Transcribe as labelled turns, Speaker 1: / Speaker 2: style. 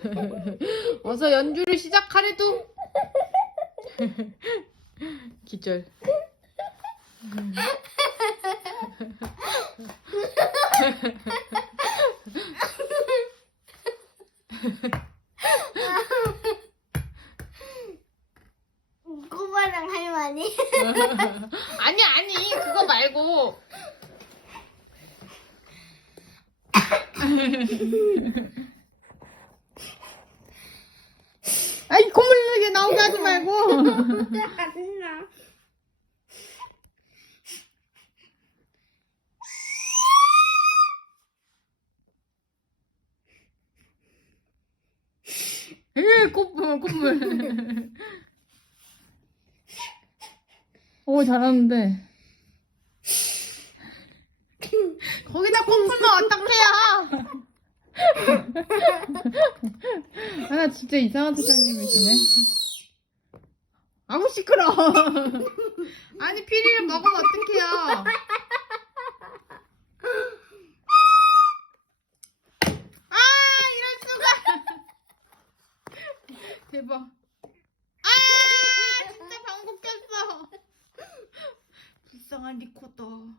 Speaker 1: 어서 연주를 시작하래도. 기절.
Speaker 2: 꼬마랑 할머니.
Speaker 1: 아니 아니 그거 말고. 아이 콧물 나게 나오게 하지 말고.
Speaker 2: 안 나.
Speaker 1: 에 콧물 콧물. 오 잘하는데. 거기다 콧물만 어떡해요? 아, 나 진짜 이상한 사장님이시네. 아우 시끄러. 아니 피리를 먹으면 어떡해요? 아 이럴 수가. 대박. 아 진짜 방귀 꼈어. 불쌍한 리코더.